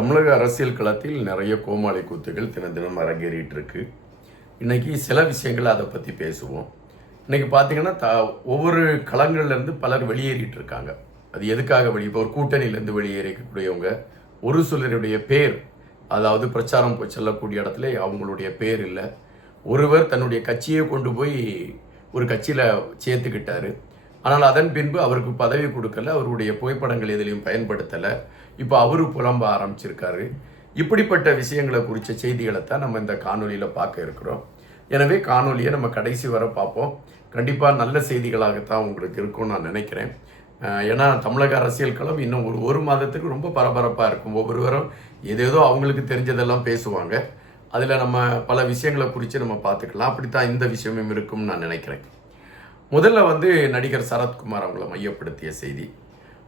தமிழக அரசியல் களத்தில் நிறைய கோமாளி கூத்துகள் தினம் தினம் அரங்கேறிட்டு இருக்கு. இன்னைக்கு சில விஷயங்கள் அதை பற்றி பேசுவோம். இன்னைக்கு பார்த்தீங்கன்னா ஒவ்வொரு களங்கள்லேருந்து பலர் வெளியேறிட்டு இருக்காங்க. அது எதுக்காக இப்போ ஒரு கூட்டணியிலேருந்து வெளியேறக்கூடியவங்க ஒரு சிலருடைய பேர், அதாவது பிரச்சாரம் செல்லக்கூடிய இடத்துல அவங்களுடைய பேர் இல்லை. ஒருவர் தன்னுடைய கட்சியை கொண்டு போய் ஒரு கட்சியில் சேர்த்துக்கிட்டாரு. ஆனால் அதன் பின்பு அவருக்கு பதவி கொடுக்கல, அவருடைய புகைப்படங்கள் எதிலையும் பயன்படுத்தலை. இப்போ அவரு புலம்ப ஆரம்பிச்சிருக்காரு. இப்படிப்பட்ட விஷயங்களை குறித்த செய்திகளை தான் நம்ம இந்த காணொலியில் பார்க்க இருக்கிறோம். எனவே காணொலியை நம்ம கடைசி வரை பார்ப்போம். கண்டிப்பாக நல்ல செய்திகளாகத்தான் உங்களுக்கு இருக்கும்னு நான் நினைக்கிறேன். ஏன்னா தமிழக அரசியல் களம் இன்னும் ஒரு மாதத்துக்கு ரொம்ப பரபரப்பாக இருக்கும். ஒவ்வொருவரும் ஏதேதோ அவங்களுக்கு தெரிஞ்சதெல்லாம் பேசுவாங்க. அதில் நம்ம பல விஷயங்களை குறித்து நம்ம பார்த்துக்கலாம். அப்படித்தான் இந்த விஷயமும் இருக்கும்னு நான் நினைக்கிறேன். முதல்ல நடிகர் சரத்குமார் அவங்கள மையப்படுத்திய செய்தி.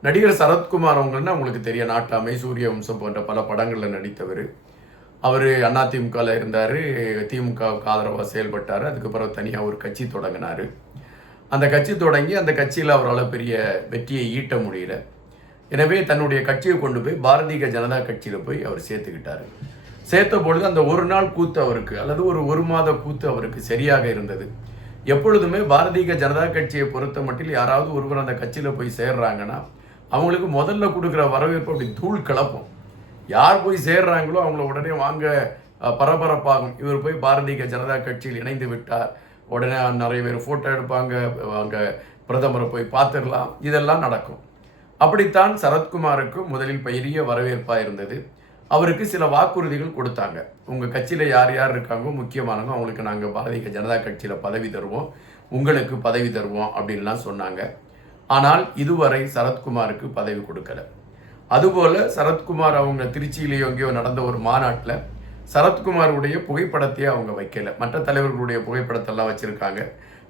நடிகர் சரத்குமார் அவங்கன்னா உங்களுக்கு தெரியும், நாட்டாமை, சூரிய வம்சம் போன்ற பல படங்களில் நடித்தவர். அவர் அதிமுகவில் இருந்தார், திமுகவுக்கு ஆதரவாக செயல்பட்டார். அதுக்கப்புறம் தனியாக ஒரு கட்சி தொடங்கினார். அந்த கட்சி தொடங்கி அந்த கட்சியில் அவரால் பெரிய வெற்றியை ஈட்ட முடியல. எனவே தன்னுடைய கட்சியை கொண்டு போய் பாரதிய ஜனதா கட்சியில் போய் அவர் சேர்த்துக்கிட்டார். சேர்த்த பொழுது அந்த ஒரு நாள் கூத்து அவருக்கு, அல்லது ஒரு மாத கூத்து அவருக்கு சரியாக இருந்தது. எப்பொழுதுமே பாரதிய ஜனதா கட்சியை பொறுத்த மட்டில் யாராவது ஒருவர் அந்த கட்சியில் போய் சேர்றாங்கன்னா அவங்களுக்கு முதல்ல கொடுக்குற வரவேற்பு அப்படி தூள் கிளப்பும். யார் போய் சேர்றாங்களோ அவங்கள உடனே வாங்க பரபரப்பாகும். இவர் போய் பாரதிய ஜனதா கட்சியில் இணைந்து விட்டார், உடனே நிறைய பேர் ஃபோட்டோ எடுப்பாங்க, அங்கே பிரதமரை போய் பார்த்துடலாம், இதெல்லாம் நடக்கும். அப்படித்தான் சரத்குமாருக்கு முதலில் பெரிய வரவேற்பாக இருந்தது. அவருக்கு சில வாக்குறுதிகள் கொடுத்தாங்க. உங்கள் கட்சியில் யார் யார் இருக்காங்களோ முக்கியமானவங்க அவங்களுக்கு நாங்கள் பாரதிய ஜனதா கட்சியில் பதவி தருவோம், உங்களுக்கு பதவி தருவோம் அப்படின்லாம் சொன்னாங்க. ஆனால் இதுவரை சரத்குமாருக்கு பதவி கொடுக்கல. அதுபோல் சரத்குமார் அவங்க திருச்சியிலேயோ எங்கேயோ நடந்த ஒரு மாநாட்டில் சரத்குமாருடைய புகைப்படத்தையே அவங்க வைக்கல. மற்ற தலைவர்களுடைய புகைப்படத்தெல்லாம் வச்சுருக்காங்க,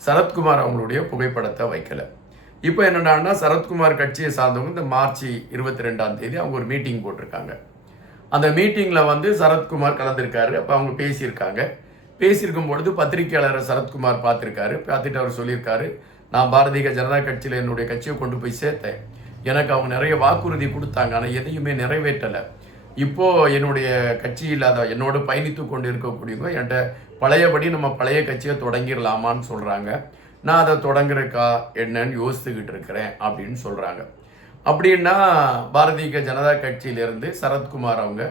சரத்குமார் அவங்களுடைய புகைப்படத்தை வைக்கலை. இப்போ என்னடான்னா சரத்குமார் கட்சியை சார்ந்தவங்க இந்த மார்ச் 22 அவங்க ஒரு மீட்டிங் போட்டிருக்காங்க. அந்த மீட்டிங்கில் சரத்குமார் கலந்துருக்காரு. அப்போ அவங்க பேசியிருக்கும் பொழுது பத்திரிகையாளரை சரத்குமார் பார்த்துட்டு அவர் சொல்லியிருக்காரு, நான் பாரதிய ஜனதா கட்சியில் என்னுடைய கட்சியை கொண்டு போய் சேர்த்தேன், எனக்கு அவங்க நிறைய வாக்குறுதி கொடுத்தாங்க, ஆனால் எதையுமே நிறைவேற்றலை. இப்போது என்னுடைய கட்சியில் என்னோடு பயணித்து கொண்டு இருக்கக்கூடியவங்க என்கிட்ட பழையபடி நம்ம பழைய கட்சியை தொடங்கிடலாமான்னு சொல்கிறாங்க. நான் அதை தொடங்குறக்கா என்னன்னு யோசித்துக்கிட்டு இருக்கிறேன் அப்படின்னு சொல்கிறாங்க. அப்படின்னா பாரதிய ஜனதா கட்சியிலிருந்து சரத்குமார் அவங்க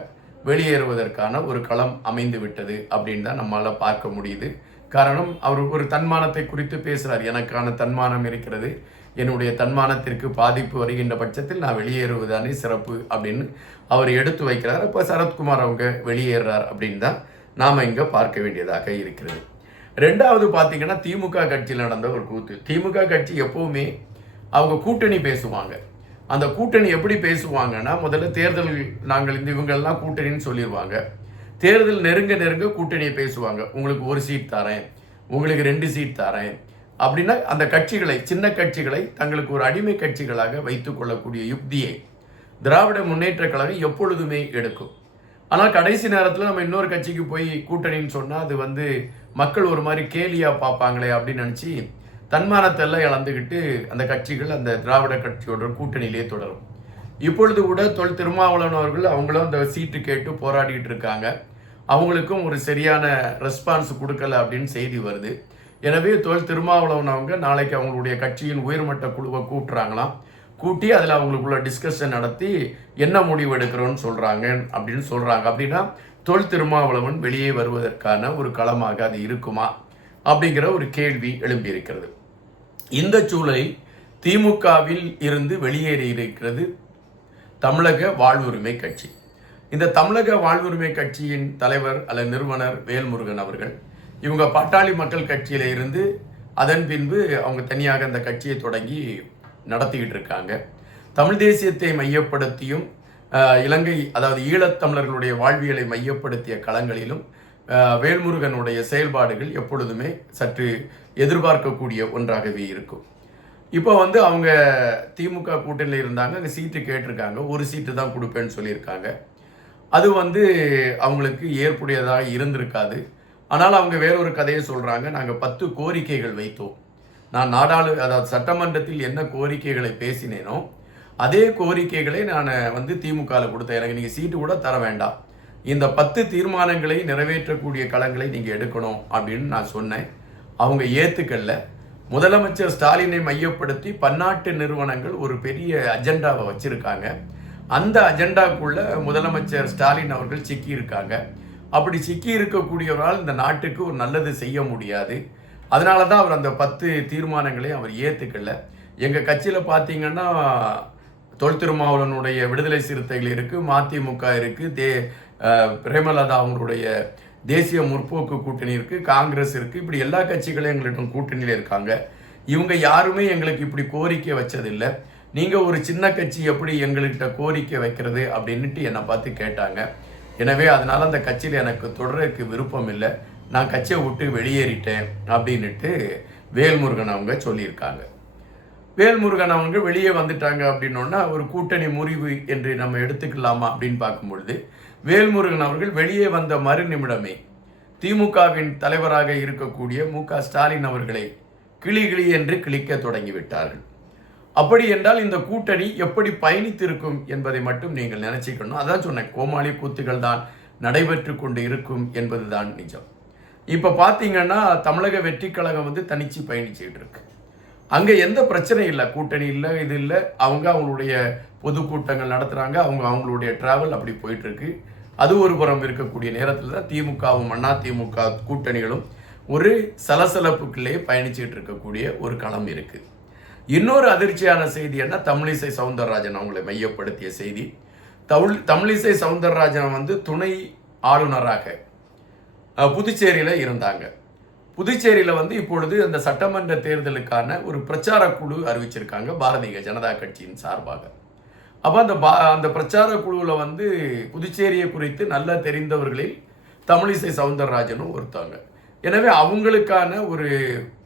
வெளியேறுவதற்கான ஒரு களம் அமைந்து விட்டது அப்படின்னு தான் நம்மளால் பார்க்க முடியுது. காரணம், அவர் ஒரு தன்மானத்தை குறித்து பேசுகிறார். எனக்கான தன்மானம் இருக்கிறது, என்னுடைய தன்மானத்திற்கு பாதிப்பு வருகின்ற பட்சத்தில் நான் வெளியேறுவதானே சிறப்பு அப்படின்னு அவர் எடுத்து வைக்கிறார். அப்போ சரத்குமார் அவங்க வெளியேறார் அப்படின்னு தான் நாம் இங்கே பார்க்க வேண்டியதாக இருக்கிறது. ரெண்டாவது பார்த்தீங்கன்னா திமுக கட்சியில் நடந்த ஒரு கூத்து. திமுக கட்சி எப்போவுமே அவங்க கூட்டணி பேசுவாங்க. அந்த கூட்டணி எப்படி பேசுவாங்கன்னா, முதல்ல தேர்தல் நாங்கள் இவங்கெல்லாம் கூட்டணின்னு சொல்லிடுவாங்க. தேர்தல் நெருங்க கூட்டணியை பேசுவாங்க. உங்களுக்கு 1 சீட் தரேன், உங்களுக்கு 2 சீட் தரேன் அப்படின்னா அந்த கட்சிகளை, சின்ன கட்சிகளை தங்களுக்கு ஒரு அடிமை கட்சிகளாக வைத்துக் கொள்ளக்கூடிய யுக்தியை திராவிட முன்னேற்ற கழகம் எப்பொழுதுமே எடுக்கும். ஆனால் கடைசி நேரத்தில் நம்ம இன்னொரு கட்சிக்கு போய் கூட்டணின்னு சொன்னால் அது மக்கள் ஒரு மாதிரி கேலியாக பார்ப்பாங்களே அப்படின்னு நினச்சி தன்மானத்தை எல்லாம் இழந்துக்கிட்டு அந்த கட்சிகள் அந்த திராவிட கட்சியோட கூட்டணியிலே தொடரும். இப்பொழுது கூட தொல் திருமாவளவன் அவர்கள் அவங்களும் அந்த சீட்டு கேட்டு போராடிட்டு இருக்காங்க. அவங்களுக்கும் ஒரு சரியான ரெஸ்பான்ஸ் கொடுக்கல அப்படின்னு செய்தி வருது. எனவே தொல் திருமாவளவன் அவங்க நாளைக்கு அவங்களுடைய கட்சியின் உயர்மட்ட குழுவை கூட்டுறாங்களாம். கூட்டி அதில் அவங்களுக்குள்ள டிஸ்கஷன் நடத்தி என்ன முடிவு எடுக்கிறோன்னு சொல்கிறாங்க அப்படின்னு சொல்கிறாங்க. அப்படின்னா தொல் திருமாவளவன் வெளியே வருவதற்கான ஒரு களமாக அது இருக்குமா அப்படிங்கிற ஒரு கேள்வி எழும்பியிருக்கிறது. இந்த சூழலில் திமுகவில் இருந்து வெளியேறி இருக்கிறது தமிழக வாழ்வுரிமை கட்சி. இந்த தமிழக வாழ்வுரிமை கட்சியின் தலைவர் அல்லது நிறுவனர் வேல்முருகன் அவர்கள் இவங்க பாட்டாளி மக்கள் கட்சியில இருந்து அதன் பின்பு அவங்க தனியாக அந்த கட்சியை தொடங்கி நடத்திக்கிட்டு இருக்காங்க. தமிழ் தேசியத்தை மையப்படுத்தியும் இலங்கை, அதாவது ஈழத்தமிழர்களுடைய வாழ்வியலை மையப்படுத்திய களங்களிலும் வேல்முருகனுடைய செயல்பாடுகள் எப்பொழுதுமே சற்று எதிர்பார்க்கக்கூடிய ஒன்றாகவே இருக்கும். இப்போ அவங்க திமுக கூட்டணியில் இருந்தாங்க, அங்கே சீட்டு கேட்டிருக்காங்க, 1 சீட்டு தான் கொடுப்பேன்னு சொல்லியிருக்காங்க. அது அவங்களுக்கு ஏற்புடையதாக இருந்திருக்காது. ஆனால் அவங்க வேறொரு கதையை சொல்கிறாங்க, நாங்கள் 10 கோரிக்கைகள் வைத்தோம், நான் அதாவது சட்டமன்றத்தில் என்ன கோரிக்கைகளை பேசினேனோ அதே கோரிக்கைகளை நான் வந்து திமுகவில் கொடுத்தேன். எனக்கு நீங்கள் சீட்டு கூட தர வேண்டாம், இந்த 10 தீர்மானங்களை நிறைவேற்றக்கூடிய களங்களை நீங்கள் எடுக்கணும் அப்படின்னு நான் சொன்னேன். அவங்க ஏற்றுக்கல்ல. முதலமைச்சர் ஸ்டாலினை மையப்படுத்தி பன்னாட்டு நிறுவனங்கள் ஒரு பெரிய அஜெண்டாவை வச்சிருக்காங்க. அந்த அஜெண்டாக்குள்ள முதலமைச்சர் ஸ்டாலின் அவர்கள் சிக்கி இருக்காங்க. அப்படி சிக்கி இருக்கக்கூடியவரால் இந்த நாட்டுக்கு ஒரு நல்லது செய்ய முடியாது. அதனால தான் அவர் அந்த 10 தீர்மானங்களையும் அவர் ஏற்றுக்கல. எங்கள் கட்சியில் பார்த்தீங்கன்னா தொல் திருமாவளவனுடைய விடுதலை சிறுத்தைகள் இருக்குது, மதிமுக இருக்குது, பிரேமலதா அவங்களுடைய தேசிய முற்போக்கு கூட்டணி இருக்குது, காங்கிரஸ் இருக்குது. இப்படி எல்லா கட்சிகளும் எங்களிடம் கூட்டணியில் இருக்காங்க. இவங்க யாருமே எங்களுக்கு இப்படி கோரிக்கை வச்சதில்லை. நீங்கள் ஒரு சின்ன கட்சி எப்படி எங்கள்கிட்ட கோரிக்கை வைக்கிறது அப்படின்ட்டு என்னை பார்த்து கேட்டாங்க. எனவே அதனால் அந்த கட்சியில் எனக்கு தொடர்றதுக்கு விருப்பம் இல்லை, நான் கட்சியை விட்டு வெளியேறிட்டேன் அப்படின்ட்டு வேல்முருகன் அவங்க சொல்லியிருக்காங்க. வேல்முருகன் அவங்க வெளியே வந்துட்டாங்க அப்படின்னோன்னா ஒரு கூட்டணி முறிவு என்று நம்ம எடுத்துக்கலாமா அப்படின்னு பார்க்கும்பொழுது, வேல்முருகன் அவர்கள் வெளியே வந்த மறு நிமிடமே திமுகவின் தலைவராக இருக்கக்கூடிய மு.க. ஸ்டாலின் அவர்களை கிளி கிளி என்று கிளிக்க தொடங்கிவிட்டார்கள். அப்படி என்றால் இந்த கூட்டணி எப்படி பயணித்திருக்கும் என்பதை மட்டும் நீங்கள் நினைச்சிக்கணும். அதான் சொன்னேன், கோமாளி கூத்துகள் தான் நடைபெற்று கொண்டு இருக்கும் என்பதுதான் நிஜம். இப்போ பார்த்தீங்கன்னா தமிழக வெற்றி கழகம் வந்து தனிச்சு பயணிச்சுக்கிட்டு இருக்கு. அங்கே எந்த பிரச்சனையும் இல்லை, கூட்டணி இல்லை, இது இல்லை. அவங்களுடைய பொதுக்கூட்டங்கள் நடத்துகிறாங்க, அவங்களுடைய டிராவல் அப்படி போயிட்டுருக்கு. அது ஒரு புறம் இருக்கக்கூடிய நேரத்தில் தான் திமுகவும் அதிமுக கூட்டணிகளும் ஒரு சலசலப்புக்குள்ளே பயணிச்சுட்டு இருக்கக்கூடிய ஒரு களம் இருக்குது. இன்னொரு அதிர்ச்சியான செய்தி என்ன, தமிழிசை சவுந்தரராஜன் அவங்களை மையப்படுத்திய செய்தி. தமிழிசை சவுந்தரராஜன் வந்து துணை ஆளுநராக புதுச்சேரியில் இருந்தாங்க. புதுச்சேரியில் வந்து இப்பொழுது அந்த சட்டமன்ற தேர்தலுக்கான ஒரு பிரச்சார குழு அறிவிச்சிருக்காங்க பாரதிய ஜனதா கட்சியின் சார்பாக. அப்போ அந்த பிரச்சார குழுவில் வந்து புதுச்சேரியை குறித்து நல்லா தெரிந்தவர்களில் தமிழிசை சவுந்தரராஜனும் ஒருத்தவங்க. எனவே அவங்களுக்கான ஒரு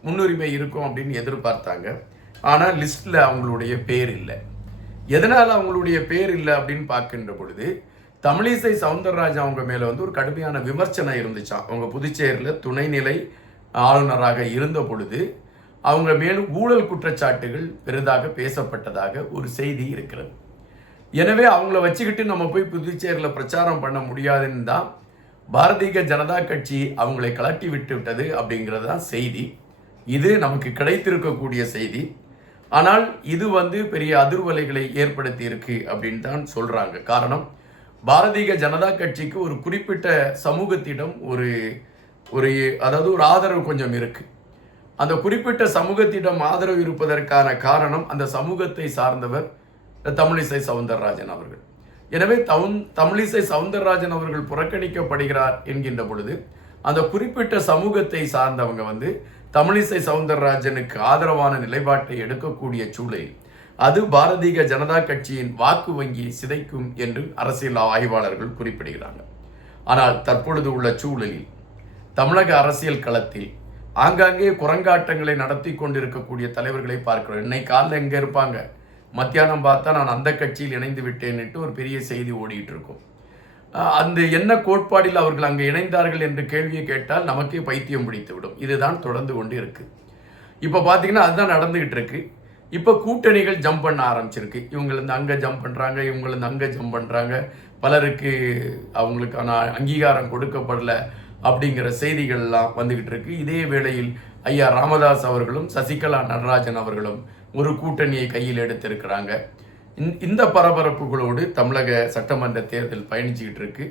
முன்னுரிமை இருக்கும் அப்படின்னு எதிர்பார்த்தாங்க. ஆனால் லிஸ்ட்டில் அவங்களுடைய பேர் இல்லை. எதனால் அவங்களுடைய பேர் இல்லை அப்படின்னு பார்க்கின்ற பொழுது, தமிழிசை சவுந்தரராஜன் அவங்க மேலே வந்து ஒரு கடுமையான விமர்சனம் இருந்துச்சான். அவங்க புதுச்சேரியில் துணைநிலை ஆளுநராக இருந்த பொழுது அவங்க மேலும் ஊழல் குற்றச்சாட்டுகள் பெரிதாக பேசப்பட்டதாக ஒரு செய்தி இருக்கிறது. எனவே அவங்கள வச்சுக்கிட்டு நம்ம போய் புதுச்சேரியில் பிரச்சாரம் பண்ண முடியாதுன்னு தான் பாரதிய ஜனதா கட்சி அவங்களை கலட்டி விட்டு விட்டது அப்படிங்கிறது தான் செய்தி. இது நமக்கு கிடைத்திருக்கக்கூடிய செய்தி. ஆனால் இது வந்து பெரிய அதிர்வலைகளை ஏற்படுத்தி இருக்கு அப்படின்னு தான் சொல்றாங்க. காரணம், பாரதிய ஜனதா கட்சிக்கு ஒரு குறிப்பிட்ட சமூகத்திடம் ஒரு அதாவது ஒரு ஆதரவு கொஞ்சம் இருக்கு. அந்த குறிப்பிட்ட சமூகத்திடம் ஆதரவு இருப்பதற்கான காரணம் அந்த சமூகத்தை சார்ந்தவர் தமிழிசை சவுந்தரராஜன் அவர்கள். எனவே தமிழிசை சவுந்தரராஜன் அவர்கள் புறக்கணிக்கப்படுகிறார் என்கின்ற பொழுது அந்த குறிப்பிட்ட சமூகத்தை சார்ந்தவங்க வந்து தமிழிசை சவுந்தரராஜனுக்கு ஆதரவான நிலைப்பாட்டை எடுக்கக்கூடிய சூழலில் அது பாரதிய ஜனதா கட்சியின் வாக்கு வங்கி சிதைக்கும் என்று அரசியல் ஆய்வாளர்கள் குறிப்பிடுகிறாங்க. ஆனால் தற்பொழுது உள்ள சூழலில் தமிழக அரசியல் களத்தில் ஆங்காங்கே குரங்காட்டங்களை நடத்தி கொண்டிருக்கக்கூடிய தலைவர்களை பார்க்கிறோம். இன்னைக்கு காலையில் எங்கே இருப்பாங்க, மத்தியானம் பார்த்தா நான் அந்த கட்சியில் இணைந்து விட்டேன்னுட்டு ஒரு பெரிய செய்தி ஓடிட்டு இருக்கும். அந்த என்ன கோட்பாடில் அவர்கள் அங்கே இணைந்தார்கள் என்று கேள்வியை கேட்டால் நமக்கே பைத்தியம் பிடித்து விடும். இதுதான் தொடர்ந்து கொண்டு இருக்கு. இப்போ பார்த்தீங்கன்னா அதுதான் நடந்துகிட்டு இருக்கு. இப்போ கூட்டணிகள் ஜம்ப் பண்ண ஆரம்பிச்சிருக்கு. இவங்க அங்கே ஜம்ப் பண்ணுறாங்க, இவங்க அங்கே ஜம்ப் பண்ணுறாங்க. பலருக்கு அவங்களுக்கான அங்கீகாரம் கொடுக்கப்படல அப்படிங்கிற செய்திகள்லாம் வந்துகிட்டு இருக்கு. இதே வேளையில் ஐயா ராமதாஸ் அவர்களும் சசிகலா நடராஜன் அவர்களும் ஒரு கூட்டணியை கையில் எடுத்திருக்கிறாங்க. இந்த பரபரப்புகளோடு தமிழக சட்டமன்ற தேர்தல் பயணிச்சுக்கிட்டு இருக்கு.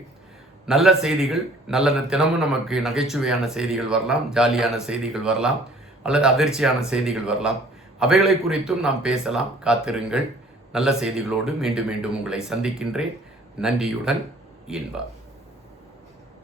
நல்ல செய்திகள், நல்ல தினமும் நமக்கு நகைச்சுவையான செய்திகள் வரலாம், ஜாலியான செய்திகள் வரலாம், அல்லது அதிர்ச்சியான செய்திகள் வரலாம். அவைகளை குறித்தும் நாம் பேசலாம். காத்திருங்கள். நல்ல செய்திகளோடு மீண்டும் மீண்டும் உங்களை சந்திக்கின்றேன். நன்றியுடன் இன்பா.